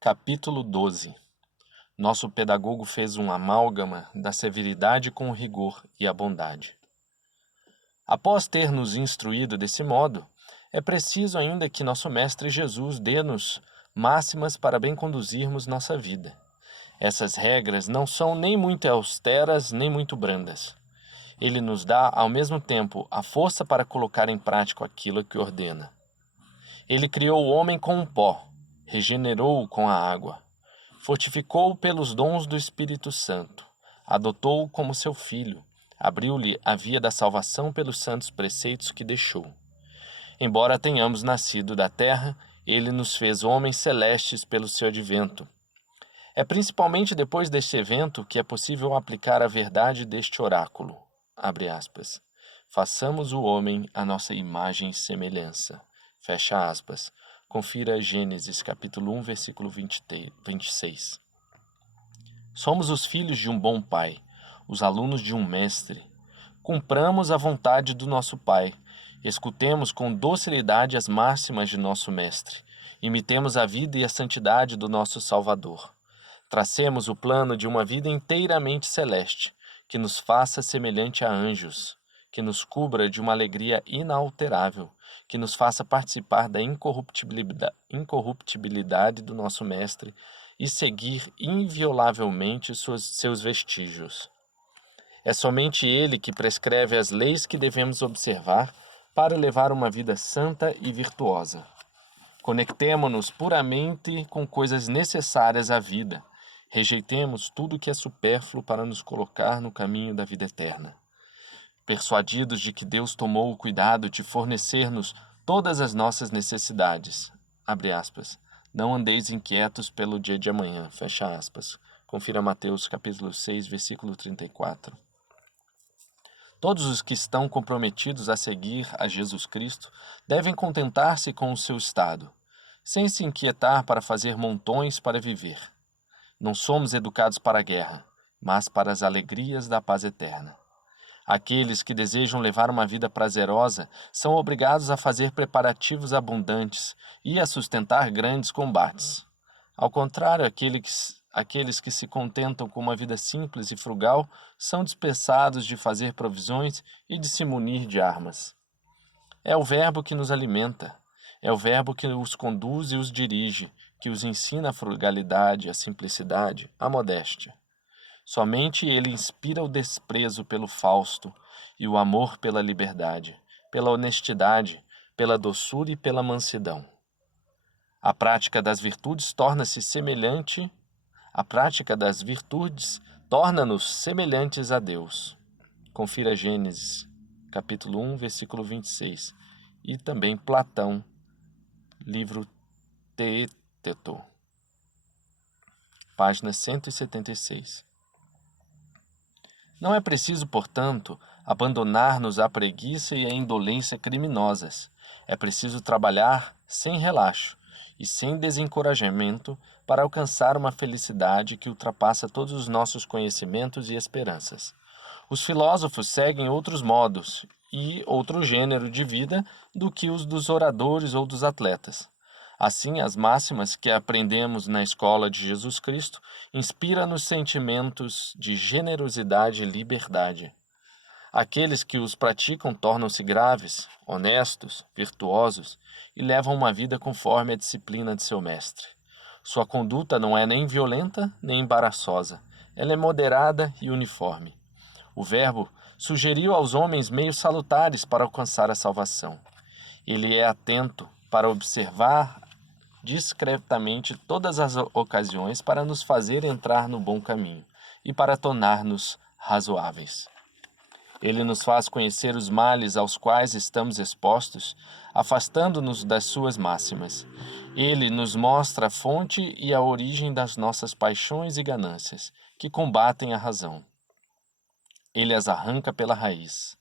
Capítulo 12. Nosso pedagogo fez um amálgama da severidade com o rigor e a bondade. Após ter nos instruído desse modo, é preciso ainda que nosso Mestre Jesus dê-nos máximas para bem conduzirmos nossa vida. Essas regras não são nem muito austeras nem muito brandas. Ele nos dá, ao mesmo tempo, a força para colocar em prática aquilo que ordena. Ele criou o homem com o pó, regenerou-o com a água, fortificou-o pelos dons do Espírito Santo, adotou-o como seu filho, abriu-lhe a via da salvação pelos santos preceitos que deixou. Embora tenhamos nascido da terra, ele nos fez homens celestes pelo seu advento. É principalmente depois deste evento que é possível aplicar a verdade deste oráculo. Abre aspas. Façamos o homem à nossa imagem e semelhança. Fecha aspas. Confira Gênesis capítulo 1, versículo 26. Somos os filhos de um bom pai, os alunos de um mestre. Cumpramos a vontade do nosso pai. Escutemos com docilidade as máximas de nosso mestre. Imitemos a vida e a santidade do nosso Salvador. Tracemos o plano de uma vida inteiramente celeste, que nos faça semelhante a anjos, que nos cubra de uma alegria inalterável, que nos faça participar da incorruptibilidade do nosso Mestre e seguir inviolavelmente seus vestígios. É somente Ele que prescreve as leis que devemos observar para levar uma vida santa e virtuosa. Conectemo-nos puramente com coisas necessárias à vida. Rejeitemos tudo que é supérfluo para nos colocar no caminho da vida eterna. Persuadidos de que Deus tomou o cuidado de fornecer-nos todas as nossas necessidades. Abre aspas. Não andeis inquietos pelo dia de amanhã. Fecha aspas. Confira Mateus capítulo 6, versículo 34. Todos os que estão comprometidos a seguir a Jesus Cristo devem contentar-se com o seu estado, sem se inquietar para fazer montões para viver. Não somos educados para a guerra, mas para as alegrias da paz eterna. Aqueles que desejam levar uma vida prazerosa são obrigados a fazer preparativos abundantes e a sustentar grandes combates. Ao contrário, aqueles que se contentam com uma vida simples e frugal são dispensados de fazer provisões e de se munir de armas. É o Verbo que nos alimenta, é o Verbo que os conduz e os dirige, que os ensina a frugalidade, a simplicidade, a modéstia. Somente ele inspira o desprezo pelo fausto e o amor pela liberdade, pela honestidade, pela doçura e pela mansidão. A prática das virtudes torna-nos semelhantes a Deus. Confira Gênesis, capítulo 1, versículo 26, e também Platão, livro Teeteto, página 176. Não é preciso, portanto, abandonar-nos à preguiça e à indolência criminosas. É preciso trabalhar sem relaxo e sem desencorajamento para alcançar uma felicidade que ultrapassa todos os nossos conhecimentos e esperanças. Os filósofos seguem outros modos e outro gênero de vida do que os dos oradores ou dos atletas. Assim, as máximas que aprendemos na escola de Jesus Cristo inspiram-nos sentimentos de generosidade e liberdade. Aqueles que os praticam tornam-se graves, honestos, virtuosos e levam uma vida conforme a disciplina de seu mestre. Sua conduta não é nem violenta nem embaraçosa, ela é moderada e uniforme. O Verbo sugeriu aos homens meios salutares para alcançar a salvação. Ele é atento para observar discretamente todas as ocasiões para nos fazer entrar no bom caminho e para tornar-nos razoáveis. Ele nos faz conhecer os males aos quais estamos expostos, afastando-nos das suas máximas. Ele nos mostra a fonte e a origem das nossas paixões e ganâncias, que combatem a razão. Ele as arranca pela raiz.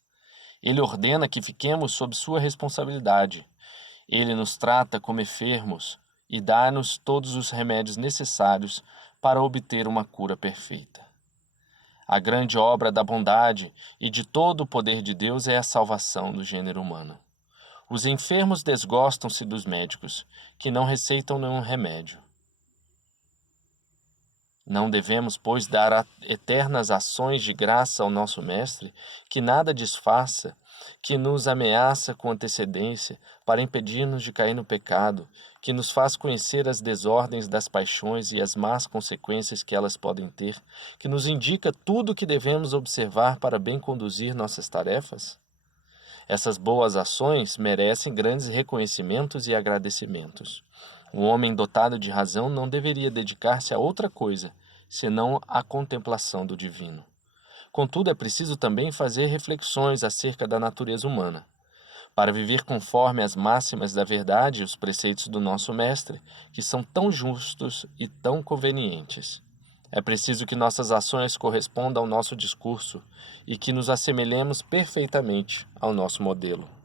Ele ordena que fiquemos sob sua responsabilidade. Ele nos trata como enfermos e dá-nos todos os remédios necessários para obter uma cura perfeita. A grande obra da bondade e de todo o poder de Deus é a salvação do gênero humano. Os enfermos desgostam-se dos médicos, que não receitam nenhum remédio. Não devemos, pois, dar eternas ações de graça ao nosso Mestre, que nada disfarça, que nos ameaça com antecedência para impedir-nos de cair no pecado, que nos faz conhecer as desordens das paixões e as más consequências que elas podem ter, que nos indica tudo o que devemos observar para bem conduzir nossas tarefas? Essas boas ações merecem grandes reconhecimentos e agradecimentos. Um homem dotado de razão não deveria dedicar-se a outra coisa, senão à contemplação do divino. Contudo, é preciso também fazer reflexões acerca da natureza humana. Para viver conforme as máximas da verdade e os preceitos do nosso Mestre, que são tão justos e tão convenientes. É preciso que nossas ações correspondam ao nosso discurso e que nos assemelhemos perfeitamente ao nosso modelo.